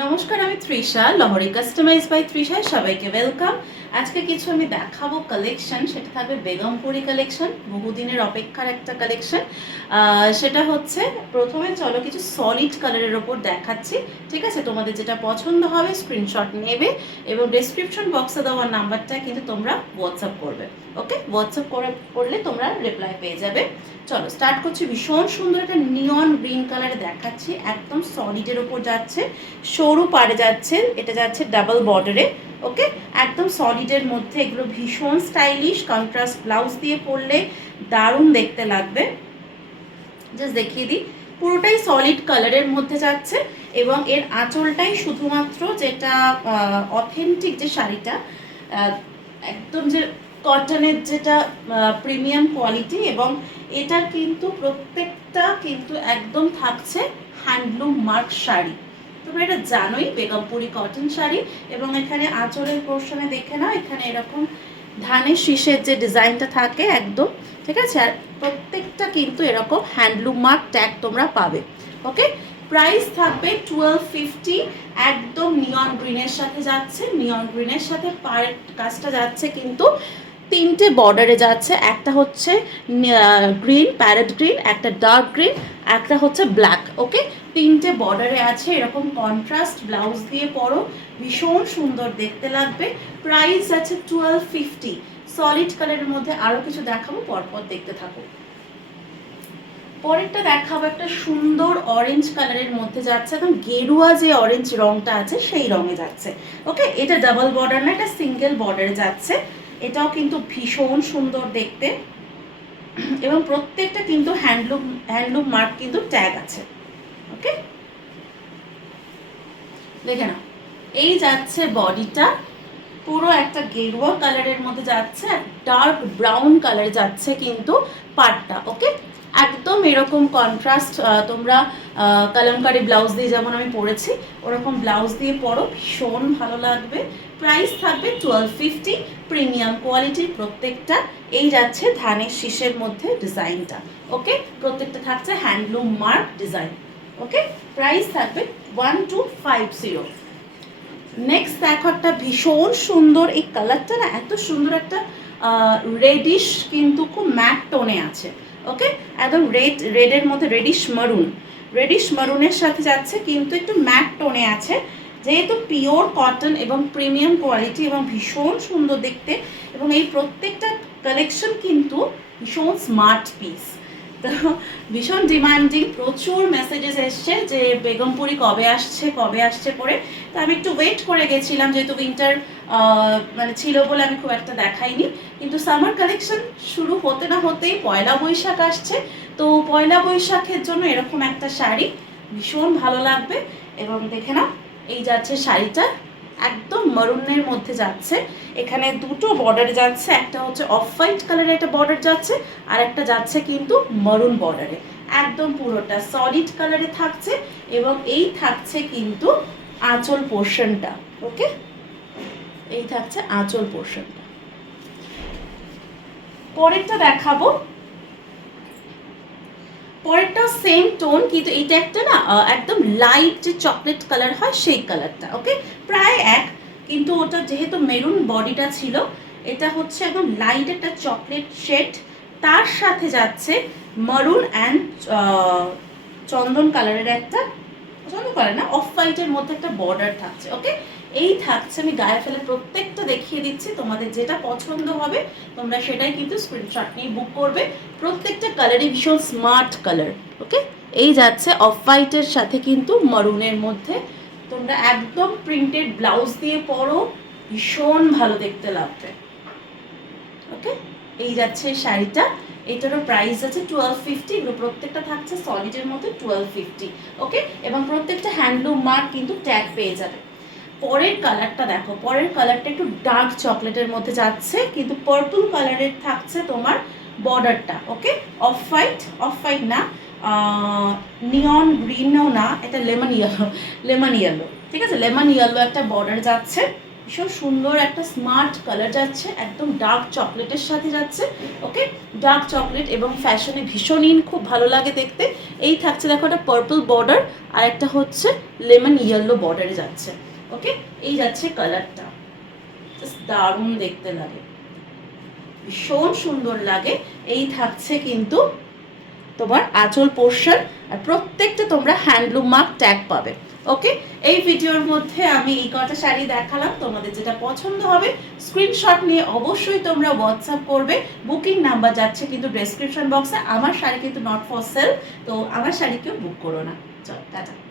নমস্কার, আমি Trisha, লহরি customise by তৃষায় সবাইকে ওয়েলকাম। আজকে কিছু আমি দেখাবো কালেকশন, সেটা থাকবে বেগমপুরি কালেকশন, বহুদিনের অপেক্ষার একটা কালেকশন। সেটা হচ্ছে, প্রথমে চলো কিছু সলিড কালারের ওপর দেখাচ্ছি, ঠিক আছে? তোমাদের যেটা পছন্দ হবে স্ক্রিনশট নেবে এবং ডেসক্রিপশন বক্সে দেওয়ার নাম্বারটা কিন্তু তোমরা হোয়াটসঅ্যাপ করবে। ওকে, হোয়াটসঅ্যাপ করলে তোমরা রিপ্লাই পেয়ে যাবে। চলো স্টার্ট করছি। ভীষণ সুন্দর একটা নিয়ন গ্রিন কালারে দেখাচ্ছি, একদম সলিডের ওপর যাচ্ছে, সরু পাড়ে যাচ্ছে, এটা যাচ্ছে ডাবল বর্ডারে। ওকে, একদম সলিডের মধ্যে, এগুলো ভীষণ স্টাইলিশ, কন্ট্রাস্ট ব্লাউজ দিয়ে পরলে দারুণ দেখতে লাগবে। জাস্ট দেখিয়ে দিই, পুরোটাই সলিড কালারের মধ্যে যাচ্ছে এবং এর আঁচলটাই শুধুমাত্র যেটা অথেন্টিক যে শাড়িটা, একদম যে কটনের যেটা প্রিমিয়াম কোয়ালিটি, এবং এটার কিন্তু প্রত্যেকটা কিন্তু একদম থাকছে হ্যান্ডলুম মার্ক শাড়ি। তোমরা এটা জানোই, বেগমপুরি কটন শাড়ি। এবং এখানে আঁচলের পোর্শনে দেখে নাও, এখানে এরকম ধানের শীষের যে ডিজাইনটা থাকে একদম, ঠিক আছে? আর প্রত্যেকটা কিন্তু এরকম হ্যান্ডলুম মার্ক ট্যাগ তোমরা পাবে। ওকে, প্রাইস থাকবে 1250। একদম নিয়ন গ্রিনের সাথে যাচ্ছে, নিয়ন গ্রিনের সাথে পাড়ের কাজটা যাচ্ছে কিন্তু তিনটে বর্ডারে যাচ্ছে। একটা হচ্ছে গ্রিন, প্যারেট গ্রিন, একটা ডার্ক গ্রিন, একটা হচ্ছে ব্ল্যাক। ওকে, তিনটে বর্ডারে আছে, এরকম কন্ট্রাস্ট ব্লাউজ দিয়ে পরো, ভীষণ সুন্দর দেখতে লাগবে। প্রাইস আছে 1250। সলিড কালারের মধ্যে আরও কিছু দেখাবো, পরপর দেখতে থাকো। পরেরটা দেখাবো একটা সুন্দর অরেঞ্জ কালারের মধ্যে যাচ্ছে, একদম গেরুয়া যে অরেঞ্জ রংটা আছে সেই রঙে যাচ্ছে। ওকে, এটা ডাবল বর্ডার না, এটা সিঙ্গেল বর্ডারে যাচ্ছে। এটাও কিন্তু ভীষণ সুন্দর দেখতে এবং প্রত্যেকটা কিন্তু হ্যান্ডলুম মার্ক কিন্তু ট্যাগ আছে। ওকে, দেখে নাও, এই যাচ্ছে বডিটা, পুরো একটা গেরুয়া কালারের মধ্যে যাচ্ছে, ডার্ক ব্রাউন কালারে যাচ্ছে কিন্তু পাটটা। ওকে, একদম এরকম কন্ট্রাস্ট, তোমরা কালামকারি ব্লাউজ দিয়ে যেমন আমি পরেছি ওরকম ব্লাউজ দিয়ে পরো, ভীষণ ভালো লাগবে। প্রাইস থাকবে 1250। প্রিমিয়াম কোয়ালিটির প্রত্যেকটা। এই যাচ্ছে ধানের শীষের মধ্যে ডিজাইনটা। ওকে, প্রত্যেকটা থাকছে হ্যান্ডলুম মার্ক ডিজাইন। ওকে, প্রাইস থাকবে 1250। নেক্সট দেখো, একটা ভীষণ সুন্দর, এই কালারটা না এত সুন্দর, একটা রেডিশ কিন্তু খুব ম্যাট টোনে আছে। ওকে, একদম রেডের মধ্যে রেডিশ মারুনের সাথে যাচ্ছে কিন্তু একটু ম্যাট টোনে আছে, যেহেতু পিওর কটন এবং প্রিমিয়াম কোয়ালিটি এবং ভীষণ সুন্দর দেখতে। এবং এই প্রত্যেকটা কালেকশন কিন্তু ভীষণ স্মার্ট পিস, তো ভীষণ ডিমান্ডিং, প্রচুর মেসেজেস এসছে যে বেগমপুরি কবে আসছে করে। তো আমি একটু ওয়েট করে গেছিলাম, যেহেতু উইন্টার মানে ছিল বলে আমি খুব একটা দেখাইনি। কিন্তু সামার কালেকশন শুরু হতে না হতেই পয়লা বৈশাখ আসছে, তো পয়লা বৈশাখের জন্য এরকম একটা শাড়ি ভীষণ ভালো লাগবে। এবং দেখে নাও, এই যাচ্ছে শাড়িটা, একদম মারুনের মধ্যে যাচ্ছে, এখানে দুটো বর্ডারে যাচ্ছে, একটা হচ্ছে অফ হোয়াইট কালারের একটা বর্ডার যাচ্ছে, আর একটা যাচ্ছে কিন্তু মারুন বর্ডারে। একদম পুরোটা সলিড কালারে থাকছে এবং এই থাকছে কিন্তু আঁচল পোর্শনটা। ওকে, এই থাকছে আঁচল পোর্শনটা। পরেরটা দেখাবো, পরেরটাও সেম টোন, কিন্তু এইটা একটা না একদম লাইট যে চকলেট কালার হয় সেই কালারটা। ওকে, প্রায় এক, কিন্তু ওটা যেহেতু মেরুন বডিটা ছিল, এটা হচ্ছে একদম লাইট একটা চকলেট শেড, তার সাথে যাচ্ছে মারুন অ্যান্ড চন্দন কালারের একটা, চন্দন কালার না, অফ হোয়াইটের মধ্যে একটা বর্ডার থাকছে। ওকে, এই থাকছে, আমি গায়ে ফেলে প্রত্যেকটা দেখিয়ে দিচ্ছি, তোমাদের যেটা পছন্দ হবে তোমরা সেটাই কিন্তু স্ক্রিনশট নিয়ে বুক করবে। প্রত্যেকটা কালারই ভীষণ স্মার্ট কালার। ওকে, এই যাচ্ছে অফ হোয়াইটের সাথে কিন্তু মারুনের মধ্যে, তোমরা একদম প্রিন্টেড ব্লাউজ দিয়ে পরো, ভীষণ ভালো দেখতে লাগবে। ওকে, এই যাচ্ছে শাড়িটা, এটারও প্রাইস আছে 1250। এগুলো প্রত্যেকটা থাকছে সলিডের মধ্যে 1250। ওকে, এবং প্রত্যেকটা হ্যান্ডলুম মার্ক কিন্তু ট্যাগ পেয়ে যাবে। পরের কালারটা দেখো, পরের কালারটা একটু ডার্ক চকলেটের মধ্যে যাচ্ছে, কিন্তু পার্পল কালারের থাকছে তোমার বর্ডারটা। ওকে, অফ হোয়াইট না, নিয়ন গ্রিনও না, এটা লেমন ইয়েলো, ঠিক আছে, লেমন ইয়েলো একটা বর্ডার যাচ্ছে। ভীষণ সুন্দর একটা স্মার্ট কালার যাচ্ছে, একদম ডার্ক চকলেটের সাথে যাচ্ছে। ওকে, ডার্ক চকলেট এবং ফ্যাশনে ভীষণ ইন, খুব ভালো লাগে দেখতে। এই থাকছে দেখো একটা পার্পল বর্ডার আর একটা হচ্ছে লেমন ইয়েলো বর্ডারে যাচ্ছে। ওকে, এই যাচ্ছে কালারটা, জাস্ট দারুণ দেখতে লাগে, ভীষণ সুন্দর লাগে। এই থাকছে কিন্তু তোমার আঁচল পোর্শন, আর প্রত্যেকটা তোমরা হ্যান্ডলুম মার্ক ট্যাগ পাবে। ওকে, এই ভিডিওর মধ্যে আমি এই কটা শাড়ি দেখালাম, তোমাদের যেটা পছন্দ হবে স্ক্রিনশট নিয়ে অবশ্যই তোমরা হোয়াটসঅ্যাপ করবে। বুকিং নাম্বার যাচ্ছে কিন্তু ডেসক্রিপশন বক্সে। আমার শাড়ি কিন্তু নট ফর সেল, তো আমার শাড়ি কেউ বুক করো না। চল টাটা।